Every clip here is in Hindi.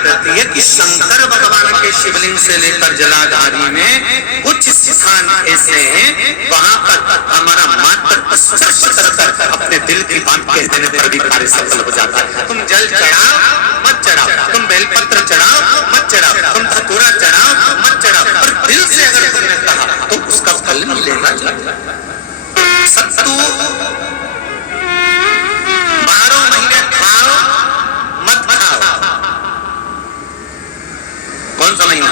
बात रहती है कि शंकर भगवान के शिवलिंग से लेकर जलाधारी में कुछ स्थान ऐसे हैं वहां पर हमारा मात्र स्पर्श कर अपने दिल की बात कह देने पर भी कार्य सफल हो जाता है। तुम जल चढ़ाओ मत चढ़ाओ, तुम बेलपत्र चढ़ाओ मत चढ़ाओ, तुम धतूरा चढ़ाओ मत चढ़ाओ, पर दिल से अगर तुमने कहा तो उसका फल मिलेगा। सत्तू 12 महीने खाओ मत खाओ। कौन सा महीना?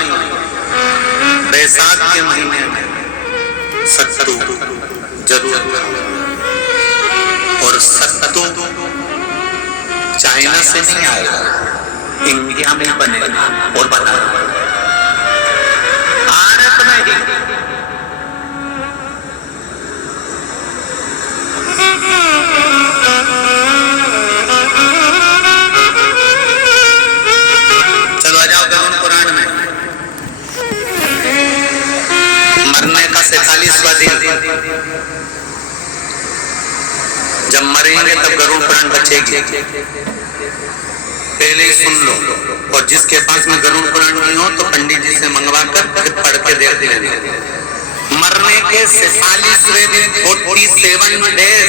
बैसाख के महीने में सत्तू जरूर, और सत्तू चाइना से नहीं आएगा, इंडिया में बनेगा और बना भारत में ही। चलो आ जाओ गरुड़ पुराण में। मरने का 47वां दिन, जब मरेंगे तब गरुड़ पुराण बचेगी। पहले ही सुन लो, और जिसके पास में गरुड़ पुराण नहीं हो तो पंडित जी से मंगवा कर फिर पढ़ के देख लेना। मरने के 47वें दिन 47 डेज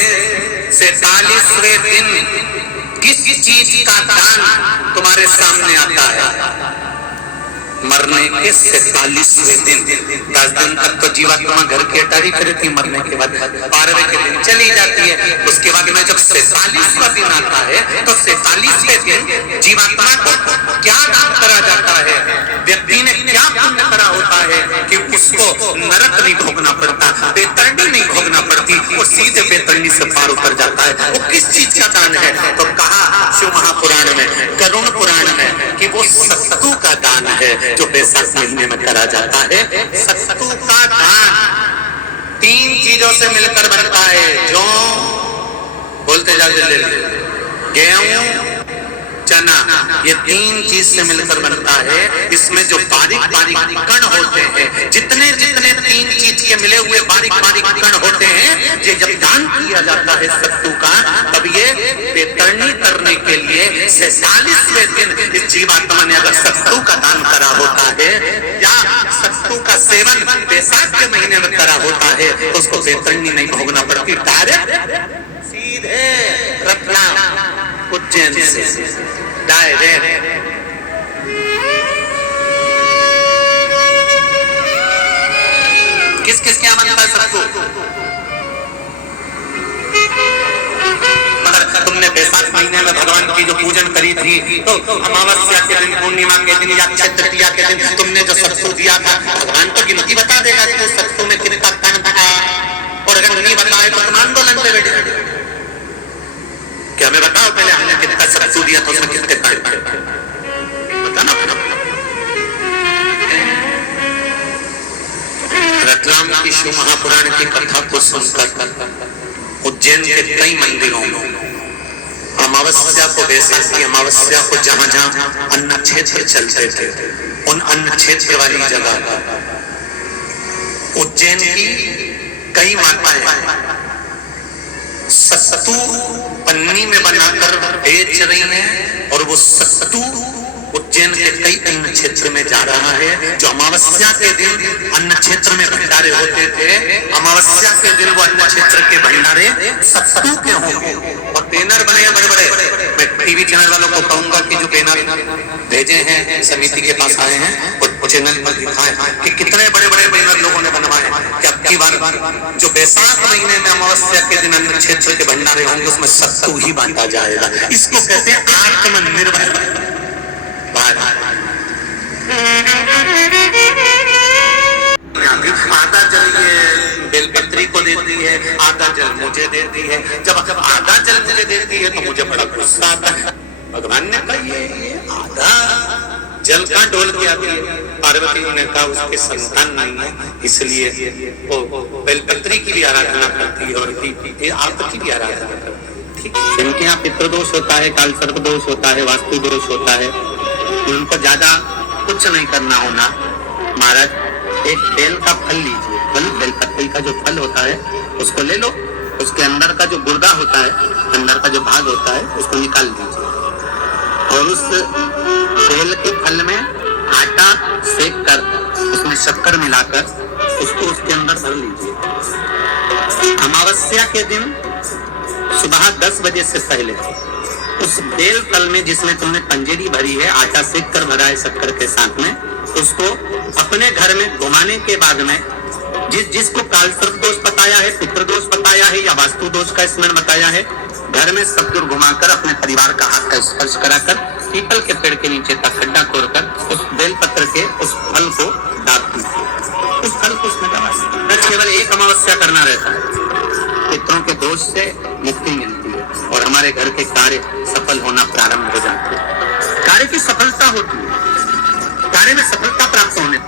47वें दिन किस चीज का दान तुम्हारे सामने आता है? मरने के 47वें दिन। 10 दिन तक तो जीवात्मा घर के अटारी फिरती, मरने के बाद 12वें के दिन चली जाती है। उसके बाद में जब 47वां दिन आता है तो 47वें दिन जीवात्मा को क्या दान करा जाता है? व्यक्ति ने क्या पुण्य करा होता है कि उसको नरक नहीं भोगना पड़ता, बेतरनी नहीं भोगना पड़ती, वो सीधे बेतरनी से पार उतर जाता है। वो किस चीज का दान है? तो कहा शिव महापुराण में, गरुड़ पुराण में, कि वो सत्तू का दान है जो बैसाख महीने में करा जाता है। सत्तू का दान 3 चीजों से मिलकर बनता है। जो बोलते जाओ जल्दी, गेहूं चना, ये 3 चीज से मिलकर बनता है। इसमें जो बारीक बारीक कण होते हैं, जितने जितने 3 चीज के मिले हुए बारीक बारीक कण होते हैं, ये जब दान किया जाता है सत्तू का, तब ये बेतरनी करने के लिए 46वें दिन इस जीवात्मा ने अगर सत्तू का दान करा होता है या सत्तू का सेवन बैसाख के महीने में करा होता है तो उसको बेतरनी नहीं भोगना पड़ती, डायरेक्ट सीधे रत्नाम उज्जैन से डायरेक्ट। किस किस क्या बनता है सत्तू? मगर तुमने बैसाख महीने में भगवान की जो पूजन करी थी तो अमावस्या के दिन, पूर्णिमा के दिन या अक्षय तृतीया के दिन तुमने जो सत्तू दिया था, भगवान तो गिनती बता देगा कि उस सत्तू में कितना कण था, और अगर नहीं बताए तो तुम आंदोलन पे बैठे। क्या हमें बताओ पहले हमने कितना सत्तू दिया था, उसमें कितने कण बताना। रतलाम की शिव महापुराण की कथा को सुनकर उज्जैन के कई मंदिरों में अमावस्या को, बैसाख की अमावस्या को जहां जहां अन्न क्षेत्र चलते थे, उन अन्न क्षेत्र वाली जगह उज्जैन की कई माताएं सत्तू पन्नी में बनाकर बेच रही हैं, और वो सत्तू उज्जैन के कई अन्न क्षेत्र में जा रहा है। जो अमावस्या के दिन अन्न क्षेत्र में भंडारे होते थे, अमावस्या के दिन वो अन्न क्षेत्र के भंडारे सत्तू के होंगे, और बैनर बने बड़े बड़े। मैं टीवी चैनल वालों को कहूंगा कि जो बैनर भेजे हैं समिति के पास आए हैं, वो चैनल पर दिखाएं कि कितने बड़े बड़े बैनर लोगों ने बनवाए कि अब की बार जो बैसाख महीने में अमावस्या के दिन अन्न क्षेत्र के भंडारे होंगे उसमें सत्तू ही बांटा जाएगा। इसको कहते हैं आत्मनिर्भर। आधा जल ये बेलपत्री को देती है, आधा जल मुझे देती है। जब आधा जल मुझे देती है तो मुझे बड़ा गुस्सा आता है। भगवान ने कहा ये आधा जल का डोल के आती है। पार्वती ने कहा उसके संतान नहीं है, इसलिए वो बेलपत्री की भी आराधना करती है और आपकी भी आराधना करती है। ठीक है, जिनके यहाँ पितृदोष होता है, काल सर्प दोष होता है, वास्तु दोष होता है, उनको ज्यादा कुछ नहीं करना होना। महाराज एक बेल का फल लीजिए, फल बेलपत्री का जो फल होता है उसको ले लो, उसके अंदर का जो गुर्दा होता है, अंदर का जो भाग होता है उसको निकाल दीजिए, और उस बेल के फल में आटा सेक कर उसमें शक्कर मिलाकर उसको उसके अंदर भर लीजिए। अमावस्या के दिन सुबह 10 बजे से पहले उस बेल फल में जिसमें तुमने पंजेरी भरी है, आटा सेक कर भरा है शक्कर के साथ में, उसको अपने घर में घुमाने के बाद में जिसको कालसर्प दोष बताया है, पितृ दोष बताया है या वास्तु दोष का स्मरण बताया है, घर में सतगुरु घुमाकर अपने परिवार का हाथ का स्पर्श कराकर पीपल के पेड़ के नीचे तक खड्डा खोदकर उस बेल पत्र के उस फल को दाब दीजिए। उस फल को उसमें दबा दीजिए। केवल एक अमावस्या करना रहता है, पितरों के दोष से मुक्ति मिलती है और हमारे घर के कार्य सफल होना प्रारंभ हो जाते हैं। कार्य की सफलता होती है, कार्य में सफलता प्राप्त होने